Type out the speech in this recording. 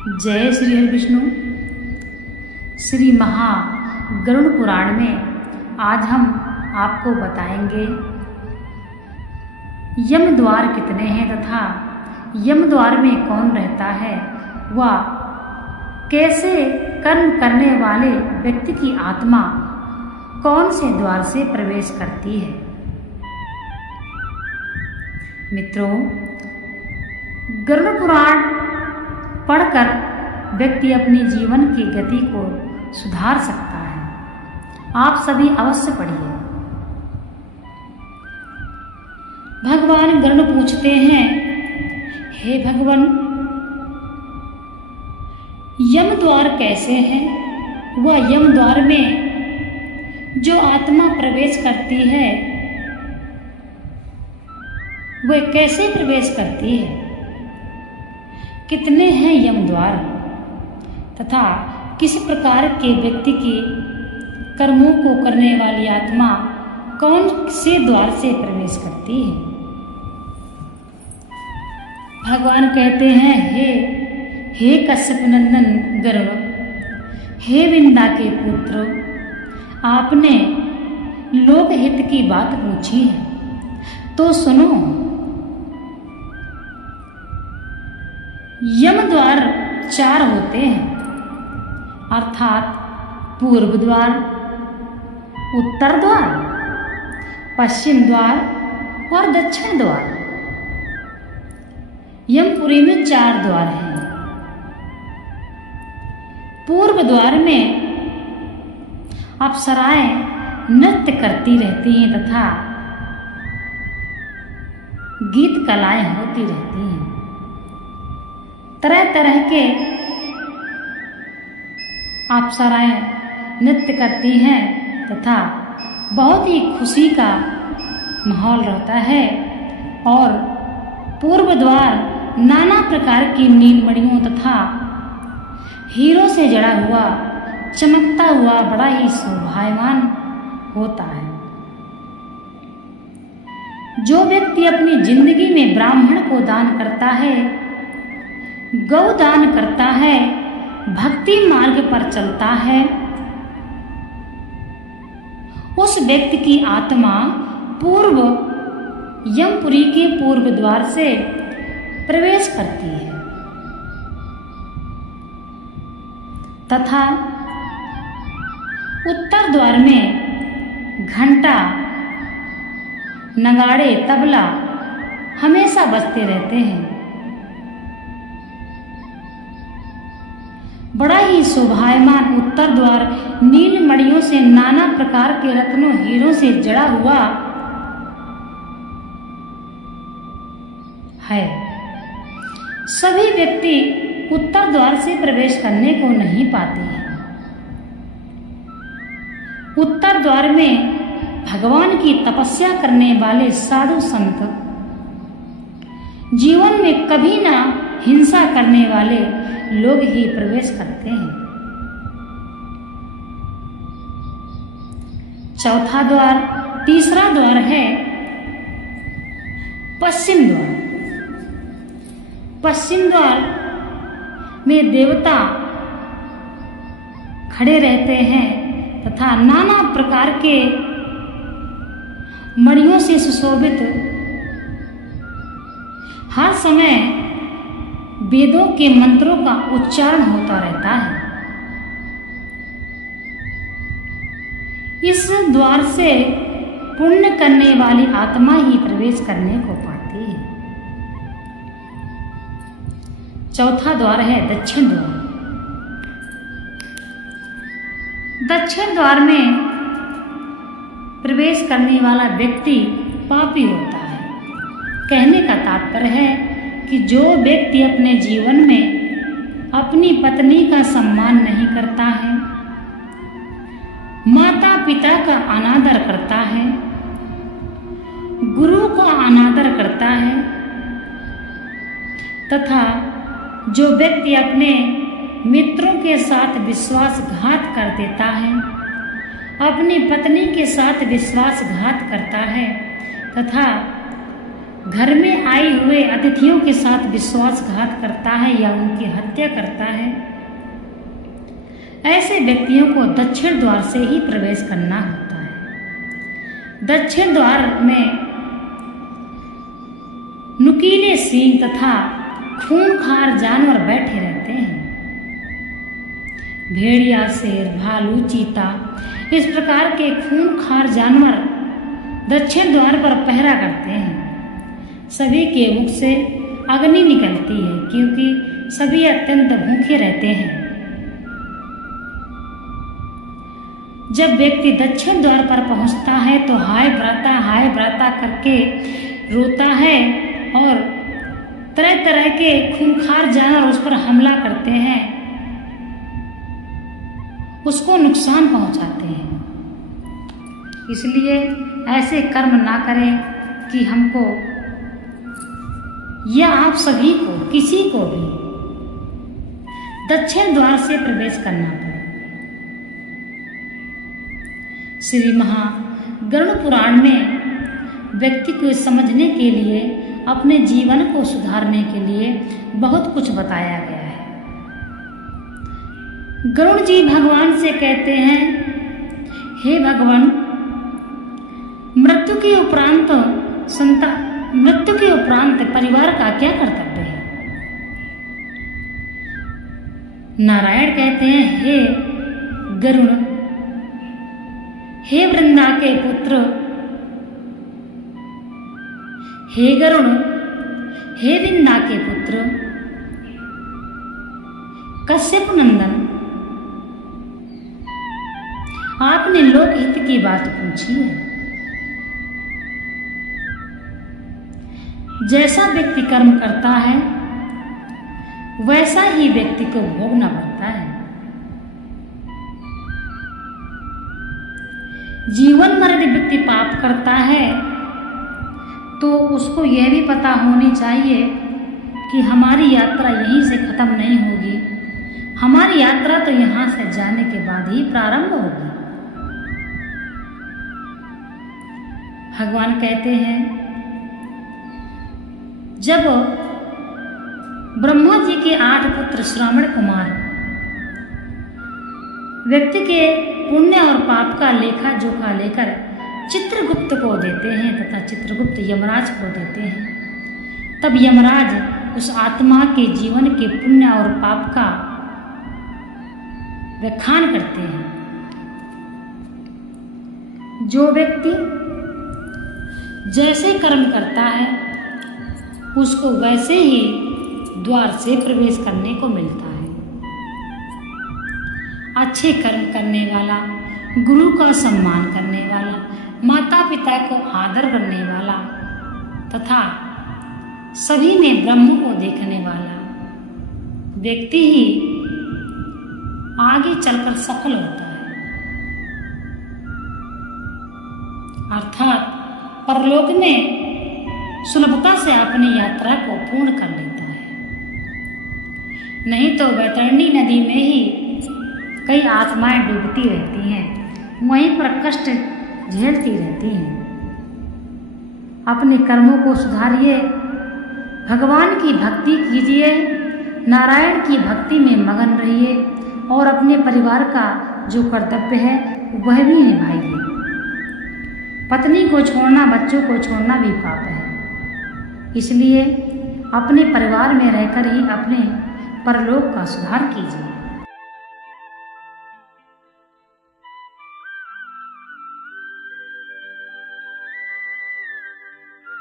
जय श्री हरि विष्णु। श्री महा गरुड़ पुराण में आज हम आपको बताएंगे यम द्वार कितने हैं तथा यम द्वार में कौन रहता है, व कैसे कर्म करने वाले व्यक्ति की आत्मा कौन से द्वार से प्रवेश करती है। मित्रों, गरुड़ पुराण पढ़कर व्यक्ति अपने जीवन की गति को सुधार सकता है। आप सभी अवश्य पढ़िए। भगवान गरुड़ पूछते हैं, हे भगवान, यम द्वार कैसे हैं? वह यम द्वार में जो आत्मा प्रवेश करती है वह कैसे प्रवेश करती है? कितने हैं यम द्वार तथा किस प्रकार के व्यक्ति के कर्मों को करने वाली आत्मा कौन से द्वार से प्रवेश करती है? भगवान कहते हैं, हे कश्यप नंदन गरुड़, हे विंदा के पुत्र, आपने लोकहित की बात पूछी है तो सुनो। यम द्वार 4 होते हैं, अर्थात पूर्व द्वार, उत्तर द्वार, पश्चिम द्वार और दक्षिण द्वार। यमपुरी में 4 द्वार हैं। पूर्व द्वार में अप्सराएं नृत्य करती रहती हैं तथा गीत कलाएं होती रहती हैं। तरह तरह के अप्सराएं नृत्य करती हैं तथा बहुत ही खुशी का माहौल रहता है। और पूर्व द्वार नाना प्रकार की नीलमणियों तथा हीरों से जड़ा हुआ चमकता हुआ बड़ा ही शोभायमान होता है। जो व्यक्ति अपनी जिंदगी में ब्राह्मण को दान करता है, गौ दान करता है, भक्ति मार्ग पर चलता है, उस व्यक्ति की आत्मा पूर्व यमपुरी के पूर्व द्वार से प्रवेश करती है तथा उत्तर द्वार में घंटा, नगाड़े, तबला हमेशा बजते रहते हैं। बड़ा ही शोभायमान उत्तर द्वार नील मणियों से, नाना प्रकार के रत्नों हीरों से जड़ा हुआ है। सभी व्यक्ति उत्तर द्वार से प्रवेश करने को नहीं पाते हैं। उत्तर द्वार में भगवान की तपस्या करने वाले साधु संत, जीवन में कभी ना हिंसा करने वाले लोग ही प्रवेश करते हैं। चौथा द्वार, तीसरा द्वार है पश्चिम द्वार। पश्चिम द्वार में देवता खड़े रहते हैं तथा नाना प्रकार के मणियों से सुशोभित हर समय वेदों के मंत्रों का उच्चारण होता रहता है। इस द्वार से पुण्य करने वाली आत्मा ही प्रवेश करने को पाती है। चौथा द्वार है दक्षिण द्वार। दक्षिण द्वार में प्रवेश करने वाला व्यक्ति पापी होता है। कहने का तात्पर्य है कि जो व्यक्ति अपने जीवन में अपनी पत्नी का सम्मान नहीं करता है, माता पिता का अनादर करता है, गुरु का अनादर करता है तथा जो व्यक्ति अपने मित्रों के साथ विश्वासघात कर देता है, अपनी पत्नी के साथ विश्वासघात करता है तथा घर में आए हुए अतिथियों के साथ विश्वासघात करता है या उनकी हत्या करता है, ऐसे व्यक्तियों को दक्षिण द्वार से ही प्रवेश करना होता है। दक्षिण द्वार में नुकीले सींग तथा खूंखार जानवर बैठे रहते हैं। भेड़िया, शेर, भालू, चीता इस प्रकार के खूंखार जानवर दक्षिण द्वार पर पहरा करते हैं। सभी के मुख से अग्नि निकलती है क्योंकि सभी अत्यंत भूखे रहते हैं। जब व्यक्ति दक्षिण द्वार पर पहुंचता है तो हाय भ्राता करके रोता है और तरह तरह के खूंखार जानवर उस पर हमला करते हैं, उसको नुकसान पहुंचाते हैं। इसलिए ऐसे कर्म ना करें कि हमको या आप सभी को, किसी को भी दक्षिण द्वार से प्रवेश करना पड़े। श्री महागरुड़ पुराण में व्यक्ति को समझने के लिए, अपने जीवन को सुधारने के लिए बहुत कुछ बताया गया है। गरुड़ जी भगवान से कहते हैं, हे भगवान, मृत्यु के उपरांत परिवार का क्या कर्तव्य है? नारायण कहते हैं, हे गरुड़, हे वृंदा के पुत्र, हे गरुड़, हे वृंदा के पुत्र, कश्यप नंदन, आपने लोकहित की बात पूछी है। जैसा व्यक्ति कर्म करता है वैसा ही व्यक्ति को भोगना पड़ता है। जीवन भर यदि व्यक्ति पाप करता है तो उसको यह भी पता होनी चाहिए कि हमारी यात्रा यहीं से खत्म नहीं होगी, हमारी यात्रा तो यहाँ से जाने के बाद ही प्रारंभ होगी। भगवान कहते हैं, जब ब्रह्मा जी के 8 पुत्र श्रावण कुमार व्यक्ति के पुण्य और पाप का लेखा जोखा लेकर चित्रगुप्त को देते हैं तथा चित्रगुप्त यमराज को देते हैं, तब यमराज उस आत्मा के जीवन के पुण्य और पाप का व्याख्यान करते हैं। जो व्यक्ति जैसे कर्म करता है उसको वैसे ही द्वार से प्रवेश करने को मिलता है। अच्छे कर्म करने वाला, गुरु का सम्मान करने वाला, माता पिता को आदर करने वाला तथा सभी में ब्रह्म को देखने वाला व्यक्ति ही आगे चलकर सफल होता है, अर्थात परलोक में सुलभता से अपनी यात्रा को पूर्ण कर लेता है। नहीं तो वैतरणी नदी में ही कई आत्माएं डूबती रहती हैं, वहीं पर कष्ट झेलती रहती हैं। अपने कर्मों को सुधारिए, भगवान की भक्ति कीजिए, नारायण की भक्ति में मगन रहिए और अपने परिवार का जो कर्तव्य है वह भी निभाइए। पत्नी को छोड़ना, बच्चों को छोड़ना भी पाप है। इसलिए अपने परिवार में रहकर ही अपने परलोक का सुधार कीजिए।